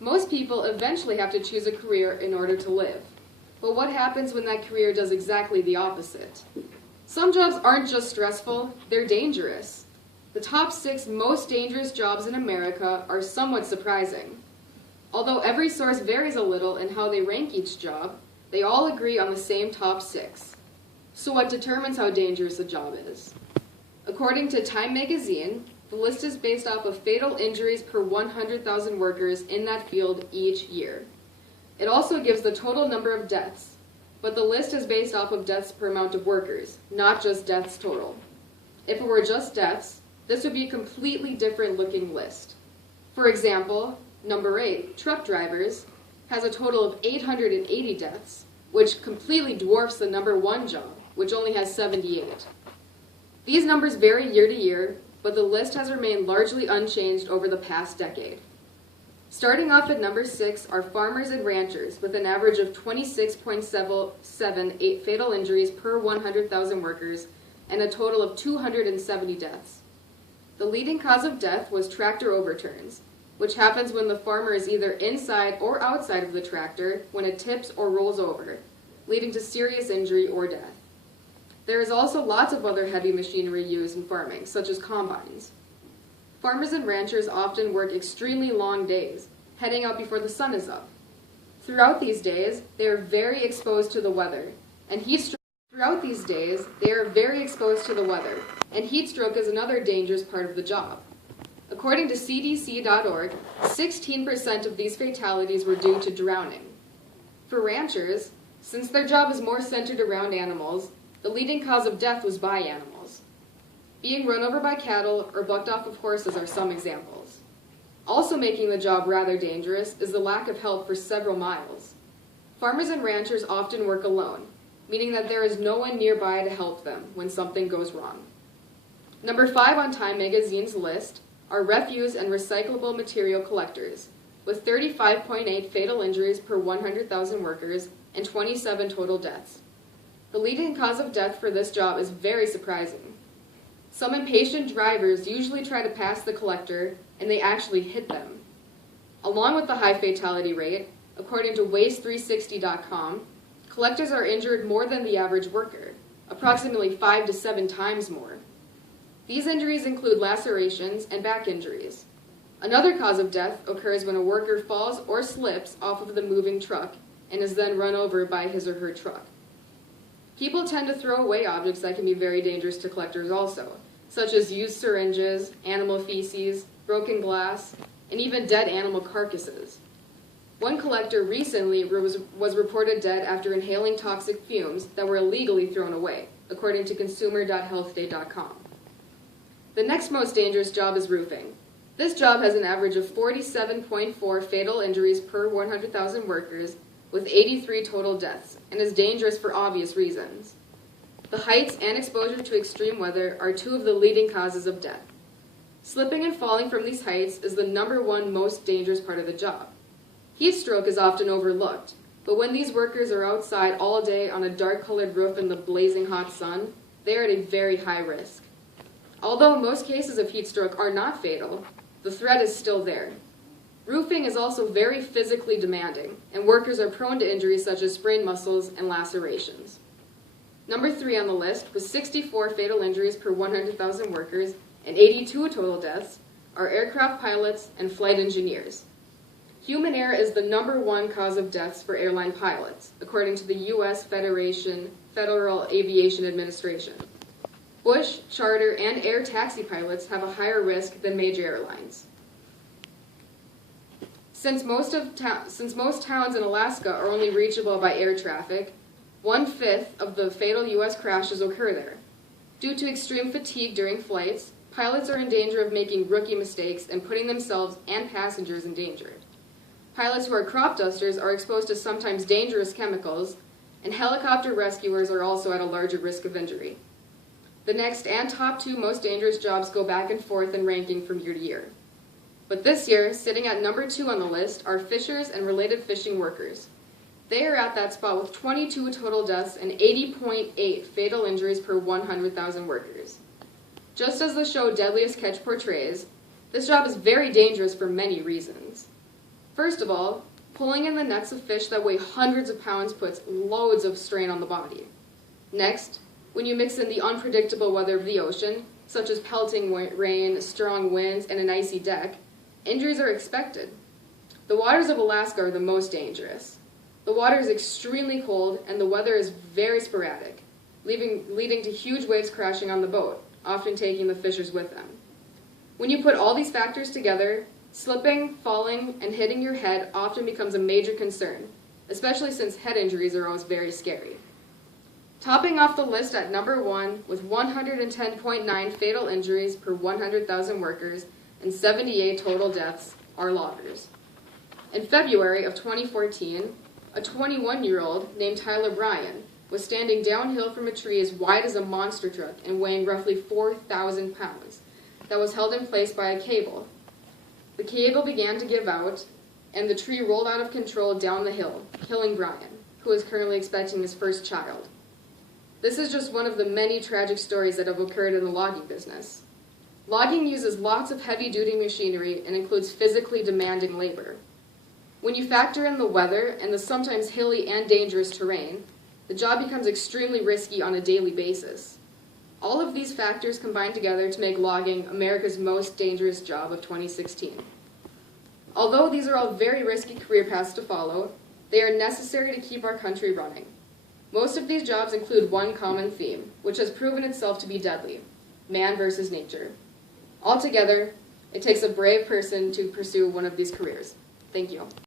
Most people eventually have to choose a career in order to live. But what happens when that career does exactly the opposite? Some jobs aren't just stressful, they're dangerous. The top 6 most dangerous jobs in America are somewhat surprising. Although every source varies a little in how they rank each job, they all agree on the same top 6. So what determines how dangerous a job is? According to Time magazine, the list is based off of fatal injuries per 100,000 workers in that field each year. It also gives the total number of deaths, but the list is based off of deaths per amount of workers, not just deaths total. If it were just deaths, this would be a completely different looking list. For example, number 8, truck drivers, has a total of 880 deaths, which completely dwarfs the number 1 job, which only has 78. These numbers vary year to year, but the list has remained largely unchanged over the past decade. Starting off at number 6 are farmers and ranchers, with an average of 26.78 fatal injuries per 100,000 workers and a total of 270 deaths. The leading cause of death was tractor overturns, which happens when the farmer is either inside or outside of the tractor when it tips or rolls over, leading to serious injury or death. There is also lots of other heavy machinery used in farming, such as combines. Farmers and ranchers often work extremely long days, heading out before the sun is up. Throughout these days, they are very exposed to the weather, and heat stroke is another dangerous part of the job. According to CDC.org, 16% of these fatalities were due to drowning. For ranchers, since their job is more centered around animals, the leading cause of death was by animals. Being run over by cattle or bucked off of horses are some examples. Also making the job rather dangerous is the lack of help for several miles. Farmers and ranchers often work alone, meaning that there is no one nearby to help them when something goes wrong. Number 5 on Time magazine's list are refuse and recyclable material collectors, with 35.8 fatal injuries per 100,000 workers and 27 total deaths. The leading cause of death for this job is very surprising. Some impatient drivers usually try to pass the collector, and they actually hit them. Along with the high fatality rate, according to Waste360.com, collectors are injured more than the average worker, approximately 5 to 7 times more. These injuries include lacerations and back injuries. Another cause of death occurs when a worker falls or slips off of the moving truck and is then run over by his or her truck. People tend to throw away objects that can be very dangerous to collectors also, such as used syringes, animal feces, broken glass, and even dead animal carcasses. One collector recently was reported dead after inhaling toxic fumes that were illegally thrown away, according to consumer.healthday.com. The next most dangerous job is roofing. This job has an average of 47.4 fatal injuries per 100,000 workers, with 83 total deaths, and is dangerous for obvious reasons. The heights and exposure to extreme weather are 2 of the leading causes of death. Slipping and falling from these heights is the number 1 most dangerous part of the job. Heat stroke is often overlooked, but when these workers are outside all day on a dark-colored roof in the blazing hot sun, they are at a very high risk. Although most cases of heat stroke are not fatal, the threat is still there. Roofing is also very physically demanding, and workers are prone to injuries such as sprained muscles and lacerations. Number 3 on the list, with 64 fatal injuries per 100,000 workers and 82 total deaths, are aircraft pilots and flight engineers. Human error is the number 1 cause of deaths for airline pilots, according to the U.S. Federal Aviation Administration. Bush, charter, and air taxi pilots have a higher risk than major airlines. Since most towns in Alaska are only reachable by air traffic, 1/5 of the fatal U.S. crashes occur there. Due to extreme fatigue during flights, pilots are in danger of making rookie mistakes and putting themselves and passengers in danger. Pilots who are crop dusters are exposed to sometimes dangerous chemicals, and helicopter rescuers are also at a larger risk of injury. The next and top 2 most dangerous jobs go back and forth in ranking from year to year. But this year, sitting at number 2 on the list are fishers and related fishing workers. They are at that spot with 22 total deaths and 80.8 fatal injuries per 100,000 workers. Just as the show Deadliest Catch portrays, this job is very dangerous for many reasons. First of all, pulling in the nets of fish that weigh hundreds of pounds puts loads of strain on the body. Next, when you mix in the unpredictable weather of the ocean, such as pelting rain, strong winds, and an icy deck, injuries are expected. The waters of Alaska are the most dangerous. The water is extremely cold, and the weather is very sporadic, leading to huge waves crashing on the boat, often taking the fishers with them. When you put all these factors together, slipping, falling, and hitting your head often becomes a major concern, especially since head injuries are always very scary. Topping off the list at number 1 with 110.9 fatal injuries per 100,000 workers and 78 total deaths are loggers. In February of 2014, a 21-year-old named Tyler Bryan was standing downhill from a tree as wide as a monster truck and weighing roughly 4,000 pounds that was held in place by a cable. The cable began to give out, and the tree rolled out of control down the hill, killing Bryan, who is currently expecting his first child. This is just one of the many tragic stories that have occurred in the logging business. Logging uses lots of heavy-duty machinery and includes physically demanding labor. When you factor in the weather and the sometimes hilly and dangerous terrain, the job becomes extremely risky on a daily basis. All of these factors combine together to make logging America's most dangerous job of 2016. Although these are all very risky career paths to follow, they are necessary to keep our country running. Most of these jobs include one common theme, which has proven itself to be deadly: man versus nature. Altogether, it takes a brave person to pursue one of these careers. Thank you.